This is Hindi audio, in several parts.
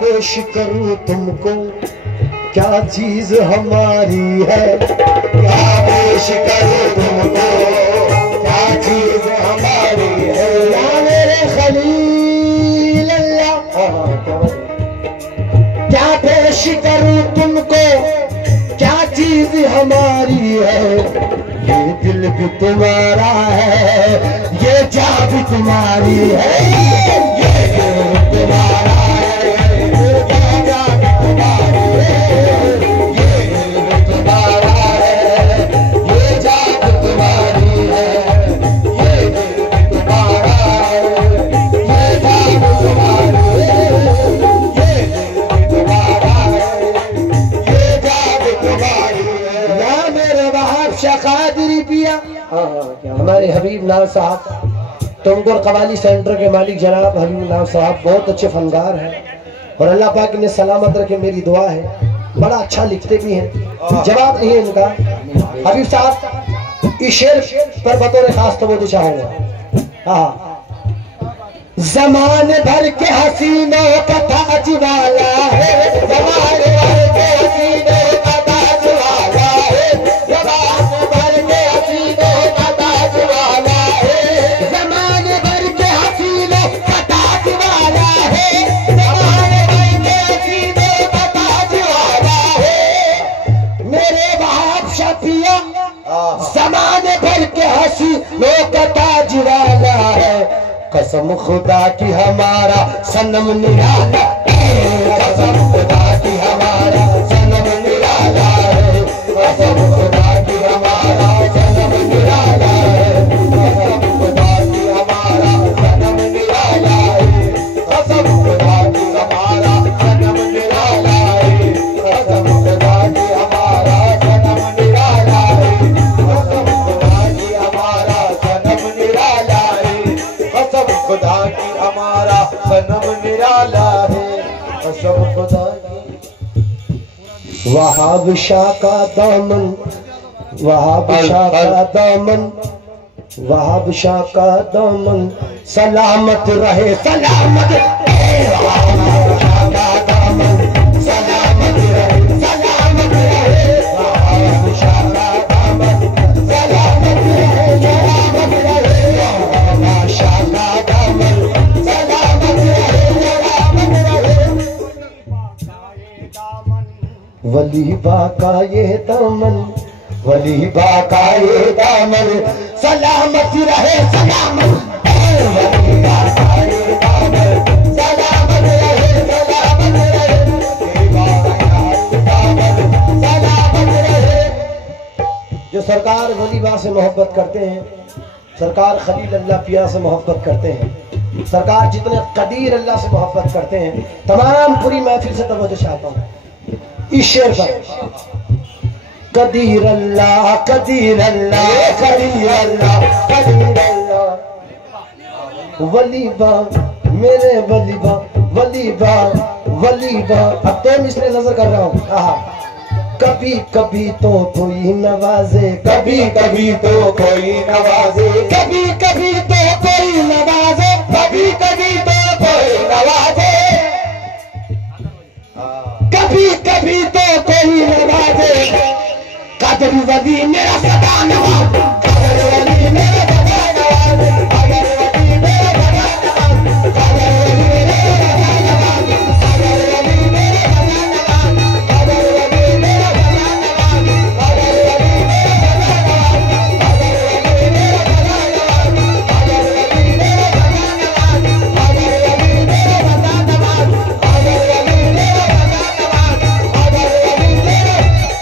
पेश करूं तुमको क्या चीज हमारी है, क्या पेश करूं तुमको क्या चीज हमारी है। या मेरे खलील अल्लाह क्या पेश करूं तुमको क्या चीज हमारी है। ये दिल भी तुम्हारा है, ये जान भी तुम्हारी है, ये दिल भी तुम्हारा है, हमारे हबीब नाज साहब तुमकुर कवाली सेंटर के मालिक जनाब हबीब नाज साहब बहुत अच्छे फनकार हैं और अल्लाह पाक इन्हें सलामत रखे, मेरी दुआ है। बड़ा अच्छा लिखते भी हैं, जवाब नहीं है इनका। हबीब साहब इस शेर पर बतौर खास तवज्जो चाहूंगा। हाँ, ज़माने भर के हसीनों का ताज वाला है, ज़माने भर के हसीनों का ताज वाला है, ज़माने भर के हसीनों का ताज वाला है, ज़माने भर के हसीनों का ताज वाला है, ज़माने भर के हसीनों का ताज वाला है। मेरे वहाब शफिया ज़माने भर के हसीनों का ताज वाला है। कसम खुदा की हमारा सनम निराला है, कसम खुदा की हमारा सनम निराला है, कसम खुदा की हमारा सनम निराला है, कसम खुदा की हमारा सनम निराला है, कसम खुदा की हमारा सनम निराला है, कसम खुदा की हमारा सनम निराला है, कसम खुदा की हमारा सनम निराला है, कसम खुदा की हमारा सनम निराला है, कसम खुदा की। वहाब शाह का दामन, वहाब शाह का दामन, वहाब शाह का दामन सलामत रहे, सलामत रहे, वहाब शाह का दामन सलामत रहे, सलामत रहे, वहाब शाह का दामन सलामत रहे, सलामत रहे, वहाब शाह का दामन सलामत रहे, सलामत रहे। वली बाका ये दामन, वली बाका ये दामन सलामत रहे, सलामत रहे, वली बाका ये दामन सलामत रहे, सलामत रहे, वली बाका ये दामन सलामत रहे। जो सरकार वली बा से मोहब्बत करते हैं, सरकार खलील अल्लाह पिया से मोहब्बत करते हैं, सरकार जितने कदीर अल्लाह से मोहब्बत करते हैं, तमाम पूरी महफिल से तवज्जो चाहता हूँ इस शेर पर। कदीर अल्लाह, कदीर अल्लाह, कदीर अल्लाह, कदीर अल्लाह, वली बा मेरे वली बा, वली बा, वली बा। अब तो मैं इसलिए नजर कर रहा हूँ। कभी कभी तो कोई नवाजे, कभी कभी तो कोई नवाजे, कभी कभी तो कोई नवाजे, कभी कभी तो कोई नवाजे, कभी कभी तो कोई नवाजे। कादर वली मेरा सदा नवाज, कादर वली मेरा सदा नवाज, कादर वली मेरा सदा नवाज, कादर वली मेरा सदा नवाज, कादर वली मेरा सदा नवाज, कादर वली मेरा सदा नवाज, कादर वली मेरा सदा नवाज, कादर वली मेरा सदा नवाज, कादर वली मेरा सदा नवाज, कादर वली मेरा सदा नवाज, कादर वली मेरा सदा नवाज,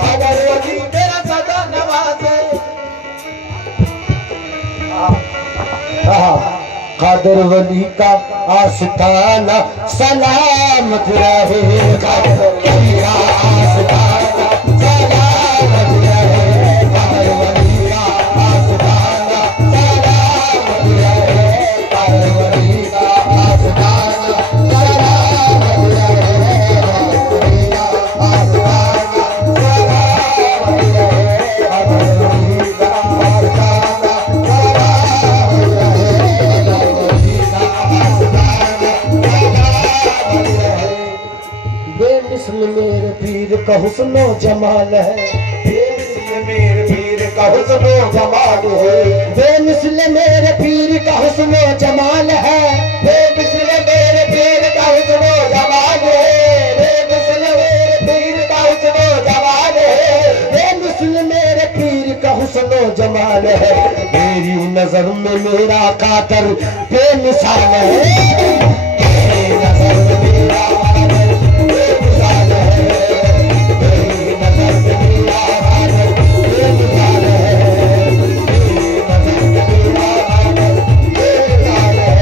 कादर वली मेरा सदा नवाज। कादर वली का आस्ताना सलामत रहे, कादर वली का आस्ताना सलामत रहे, कादर वली का आस्ताना सलामत रहे, कादर वली का आस्ताना सलामत रहे, कादर वली का आस्ताना सलामत रहे, कादर वली हुस्नो जमाल है, बेमिसल मेरे पीर का हुस्नो जमाल है, बेमिसल मेरे पीर का हुस्नो जमाल है, बेमिसल मेरे पीर का हुस्नो जमाल है, बेमिसल मेरे पीर का हुस्नो जमाल है, बेमिसल मेरे पीर का हुस्नो जमाल है। मेरी नजर में मेरा कातर बेमिसाल है, मेरी नजर में मेरा कातर बेमिसाल है, मेरी नजर में मेरा कातर बेमिसाल है, मेरी नजर में मेरा कातर बेमिसाल है,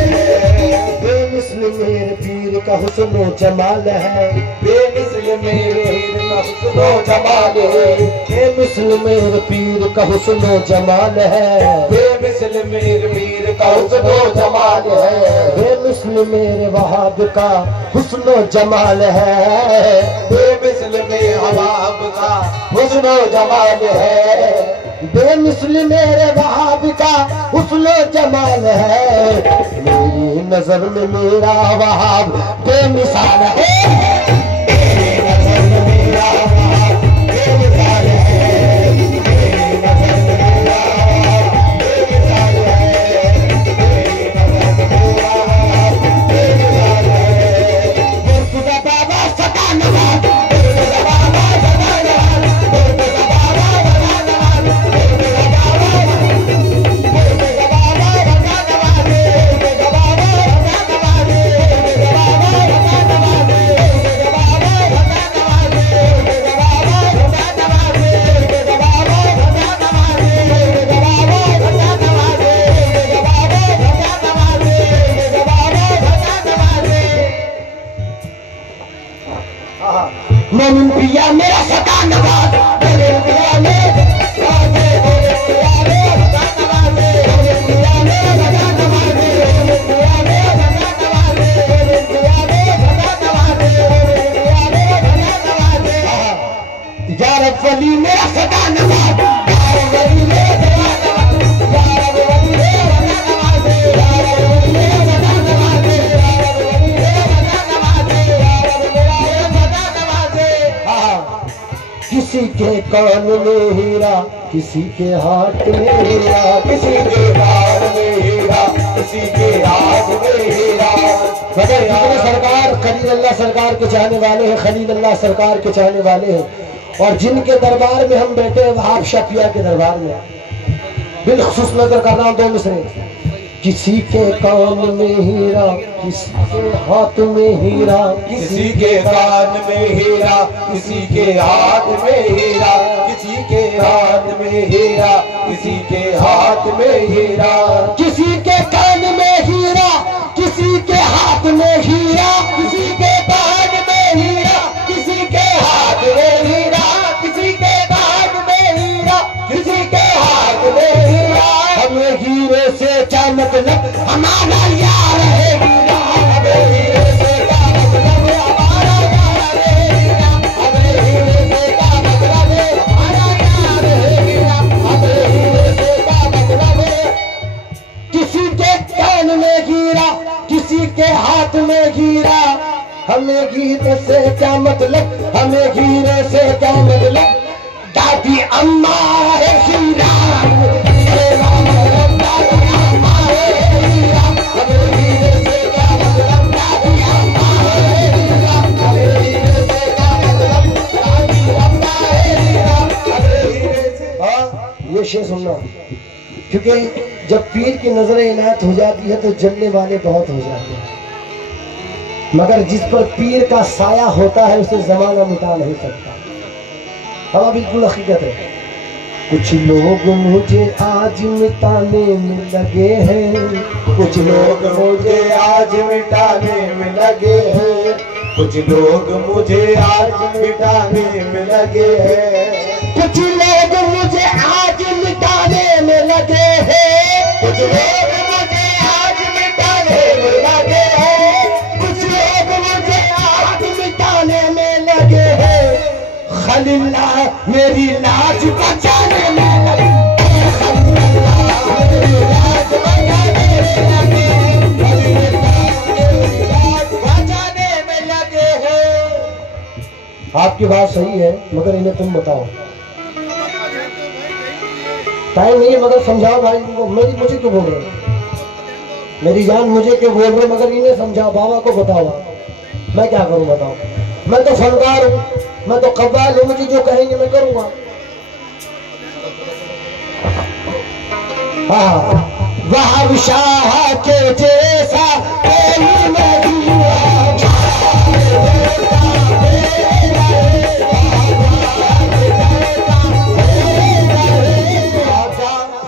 बेमिसल मेरे पीर का हुस्नो जमाल है, बेमिसल मेरे पीर का हुस्नो जमाल है, बेमिसल मेरे पीर का हुस्नो जमाल है, बेमिसल मेरे पीर का हुस्नो जमाल है, बेमिसल मेरे वहाब का हुस्नो जमाल है, बेमिसल मेरे वहाब का हुस्नो जमाल है, बेमिसल मेरे वहाब का हुस्नो जमाल है। मेरी नजर में मेरा वहाब बेमिसाल है, मेरी नजर में मेरा वहाब बेमिसाल है, मेरी नजर में मेरा वहाब बेमिसाल है, मेरी नजर में मेरा वहाब बेमिसाल है। खुदा बाबा सदा नवाज, खुदा बाबा सदा नवाज, खुदा बाबा सदा नवाज, खुदा बाबा मोमिन पिया मेरा सदा नवाज, मोमिन पिया मेरा सदा नवाज, मोमिन पिया मेरा सदा नवाज, मोमिन पिया मेरा सदा नवाज, मोमिन पिया मेरा सदा नवाज, मोमिन पिया मेरा सदा नवाज, या रब वली मेरा सदा नवाज, या रब वली मेरा सदा नवाज, या रब वली मेरा सदा नवाज, या रब वली मेरा सदा नवाज, या रब वली मेरा सदा नवाज, या रब मेरा सदा नवाज। किसी के कान में हीरा, किसी के हाथ में हीरा, किसी के कान में हीरा, किसी के हाथ में हीरा। मगर जितने सरकार खलील अल्लाह सरकार के चाहने वाले हैं, खलील अल्लाह सरकार के चाहने वाले हैं, और जिनके दरबार में हम बैठे हैं वहाब शफिया के दरबार में बिलखुसूस नजर कर रहा हूँ दो मिसरे। किसी के कान में हीरा, किसी के हाथ में हीरा, किसी के कान में हीरा, किसी के हाथ में हीरा, किसी के हाथ में हीरा, किसी के हाथ में हीरा, किसी के कान में हीरा, किसी के हाथ में हीरा, किसी के कान में हीरा, किसी के हाथ में हीरा, किसी के कान में हीरा, किसी के हाथ में हीरा। हमें हीरे से क्या मतलब, हमारा यार है हीरा, हमें हीरे से क्या मतलब, हमारा यार है हीरा, हमें हीरे से क्या मतलब, हमारा यार है हीरा, हमें हीरे से क्या मतलब। किसी के कान में हीरा, किसी के हाथ में हीरा, हमें हीरे से क्या मतलब, हमें हीरे से क्या मतलब। दादी अम्मा है हीरा, ये शेर सुनना, क्योंकि जब पीर की नजर इनायत हो जाती है तो जलने वाले बहुत हो जाते हैं, मगर जिस पर पीर का साया होता है उसे जमाना मिटा नहीं सकता। हाँ बिल्कुल हकीकत है। कुछ लोग मुझे आज मिटाने में लगे हैं, कुछ लोग मुझे आज मिटाने में लगे हैं, कुछ लोग मुझे आज मिटाने में लगे हैं, कुछ लोग मुझे आज मिटाने में लगे हैं, कुछ लोग मुझे आज मिटाने में लगे हैं, कुछ लोग मुझे आज मिटाने में लगे हैं। खलील्लाह मेरी लाज बचाने में लगे, खलील्लाह मेरी लाज बचाने में लगे, खलील्लाह मेरी लाज बचाने में लगे हैं। आप आपकी बात सही है, मगर इन्हें तुम बताओ। टाइम नहीं है मगर समझाओ भाई इनको। मुझे क्यों बोल रहे हो? मेरी जान मुझे क्यों बोल रहे हो? मगर इन्हें समझाओ, बाबा को बताओ। मैं क्या करूं बताओ? मैं तो फनकार हूं, मैं तो कव्वाल हूं, मुझे जो कहेंगे मैं करूंगा। वहाब शाह के जैसा कोई नहीं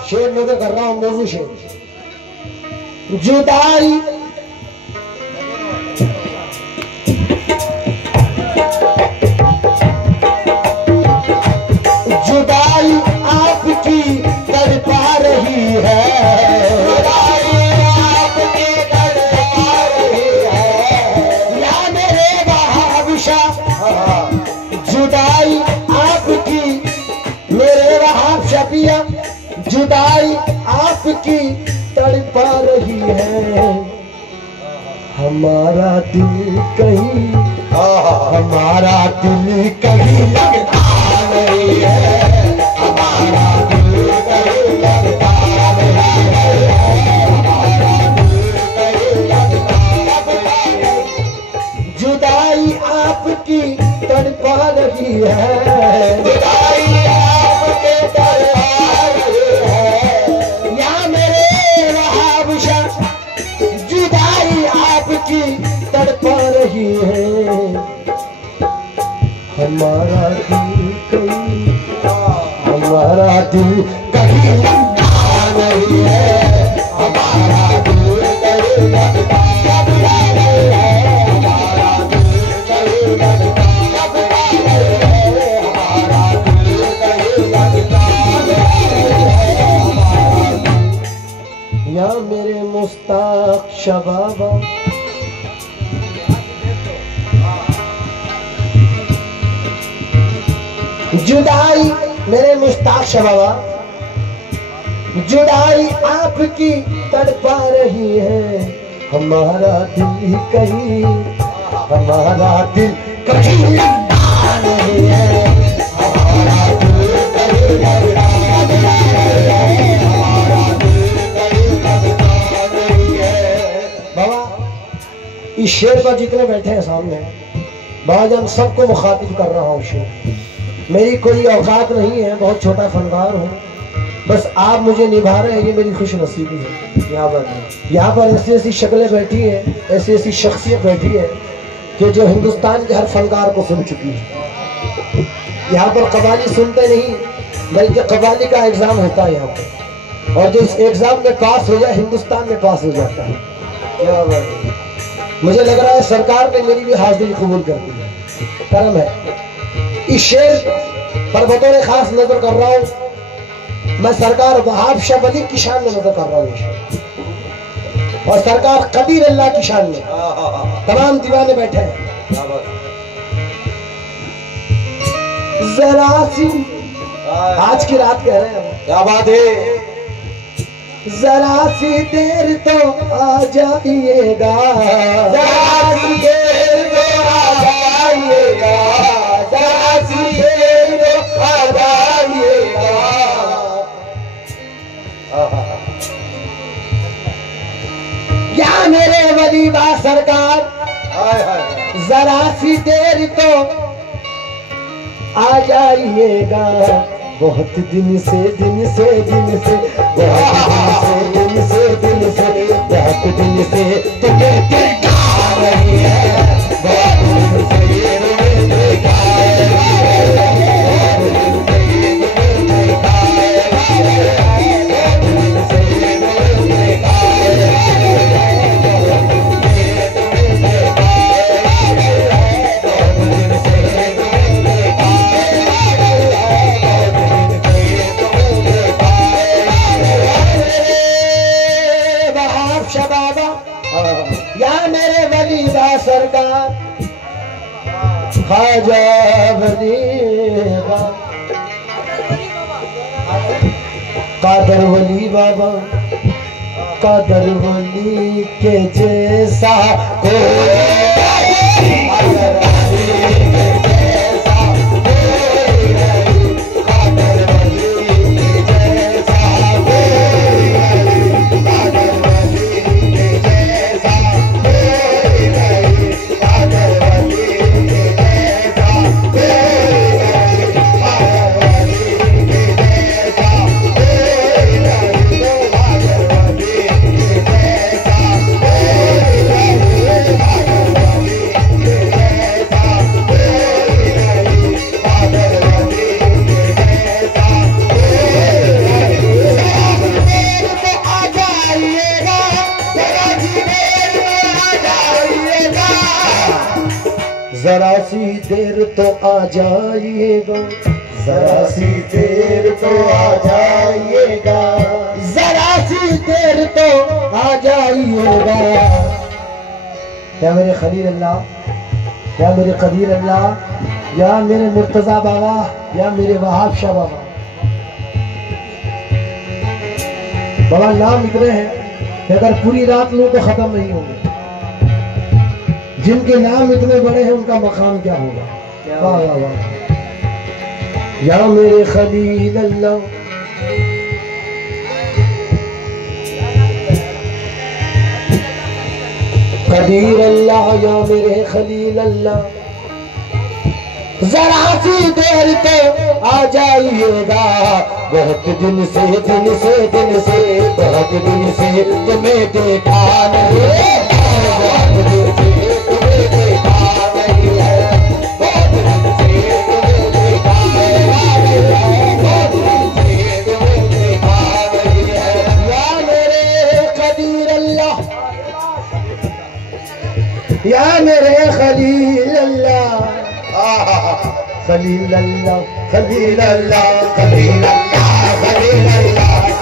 शेर नजर कर रहा हूं, मौजू शेर। जुदाई जुदाई आपकी तड़पा रही है, जुदाई आपकी तड़पा रही है, या मेरे वहाब शाह। जुदाई आपकी मेरे वहाब शफिया, जुदाई आपकी तड़पा रही है। हमारा दिल कहीं हमारा दिल कहीं लगता नहीं है, हमारा दिल कहीं लगता नहीं है, हमारा दिल कहीं लगता नहीं। जुदाई आपकी तड़पा रही है, जुदाई आपके तड़पा रही है, या मेरे वहाब शाह। जुदाई आपकी तड़पा रही है। हमारा दिल कहीं लगता नहीं है, हमारा दिल कहीं लगता नहीं है, हमारा दिल कहीं लगता नहीं है, हमारा दिल कहीं लगता नहीं है। या मेरे मुस्ताक शबाबा, जुदाई मेरे मुस्ताक शबाबा, जुदाई आपकी तड़पा रही है। हमारा दिल कहीं लगता नहीं है, हमारा दिल कहीं लगता नहीं है, हमारा दिल कहीं लगता नहीं है। बाबा इस शेर पर जितने बैठे हैं सामने, बाबा सबको मुखातिब कर रहा हूँ। शेर मेरी कोई औकात नहीं है, बहुत छोटा फनकार हूँ, बस आप मुझे निभा रहे हैं, ये मेरी खुश नसीबी है। यहाँ पर ऐसी ऐसी शक्लें बैठी हैं, ऐसी ऐसी शख्सियत बैठी है कि जो हिंदुस्तान के हर फनकार को सुन चुकी है। यहाँ पर कव्वाली सुनते नहीं, बल्कि कव्वाली का एग्जाम होता है यहाँ पर, और जो इस एग्जाम में पास हो जाए हिंदुस्तान में पास हो जाता है। क्या बात है। मुझे लग रहा है सरकार ने मेरी भी हाजिरी कबूल कर दी है, करम है। इस शेर पर बतौर खास नजर कर रहा हूं मैं, सरकार वहाब शाह वली की शान में नजर कर रहा हूं, और सरकार कबीर अल्लाह की शान में। तमाम दीवाने बैठे हैं। जरा सी आज की रात कह रहे हैं, क्या बात है। जरा सी देर तो आ जाइएगा, जरा सी देर तो आ जाइएगा, जरा सी देर तो आ जाइएगा। क्या मेरे वली बा सरकार, जरा सी देर तो आ जाइएगा। बहुत दिन से बहुत दिन से तुम्हें देखा रही है, बहुत दिन से देखा सरकार। ख्वाजा वली कादर वली बाबा, कादर वली के जैसा कोई तो आ जाइएगा, जरा सी देर तो आ जाइएगा, जरा सी देर तो आ जाइएगा। या मेरे खलील अल्लाह, या मेरे कदीर अल्लाह, या मेरे मुर्तजा बाबा, या मेरे वहाब शाह बाबा। बाबा नाम इतने हैं कि अगर पूरी रात लूं तो खत्म नहीं होंगे। जिनके नाम इतने बड़े हैं उनका मकाम क्या होगा। वाह वाह वाह। या मेरे खलील अल्लाह, कदीर अल्लाह, या मेरे खलील अल्लाह, जरा सी देर तो आ जाइएगा। बहुत दिन से बहुत दिन से तुम्हें देखा नहीं, बहुत दिन से तुम्हें देखा नहीं है, बहुत दिन से तुम्हें देखा नहीं है, बहुत दिन से तुम्हें देखा नहीं है। या मेरे कदीर अल्लाह, या मेरे खलील अल्लाह, खलील अल्लाह, खलील अल्लाह, खलील अल्लाह,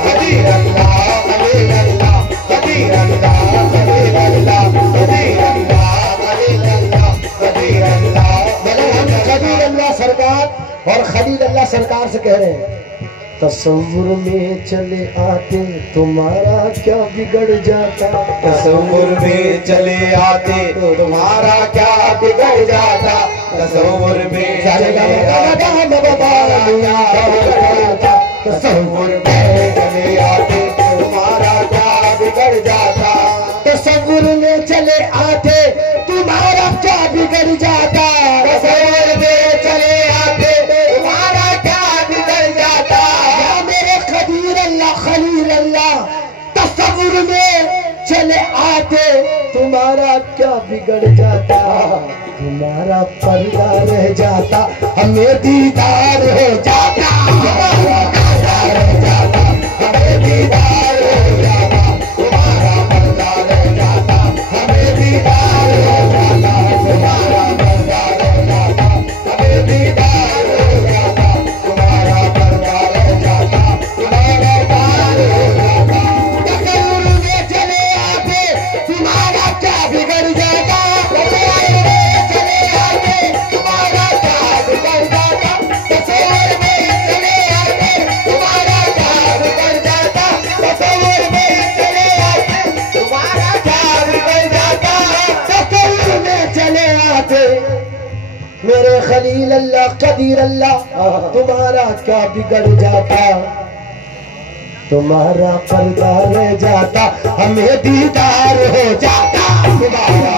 खलील अल्लाह, खलील अल्लाह, खलील अल्लाह, खलील अल्लाह, खलील अल्लाह, खलील अल्लाह, खलील अल्लाह, खलील अल्लाह। मतलब हम खलील अल्लाह सरकार और खलील अल्लाह सरकार से कह रहे हैं, तसव्वुर में चले आते तुम्हारा क्या बिगड़ जाता, तसव्वुर में चले आते तुम्हारा क्या बिगड़ जाता, तसव्वुर में चले आते तुम्हारा क्या बिगड़ जाता, तसव्वुर में चले आते तुम्हारा क्या बिगड़ जाता, तसव्वुर में चले आते तुम्हारा क्या बिगड़ जाता, तसव्वुर में चले आते तुम्हारा क्या बिगड़ जाता। या मेरे कदीर अल्लाह, खलील अल्लाह, तसव्वुर में चले आते तुम्हारा क्या बिगड़ जाता, तुम्हारा पर्दा रह जाता, हमें दीदार हो जाता, हमारा पर्दा रह जाता, हमें दीदार हो जाता, तुम्हारा पर्दा रह जाता, हमें दीदार हो जाता, तुम्हारा पर्दा रह जाता, हमें दीदार हो जाता, तुम्हारा पर्दा रह जाता, तुम्हारा पार हो जाता। तसव्वुर में चले आते तुम्हारा क्या बिगड़ जाता, तसव्वुर में चले आते तुम्हारा क्या बिगड़ जाता, तसव्वुर में चले आते तुम्हारा क्या बिगड़ जाता, तसव्वुर में चले आते तुम्हारा क्या बिगड़ जाता, तसव्वुर में चले आते मेरे खलील अल्लाह, कदीर अल्लाह, तुम्हारा क्या बिगड़ जाता, तुम्हारा पर्दा रह जाता, हमें दीदार हो जाता, तुम्हारा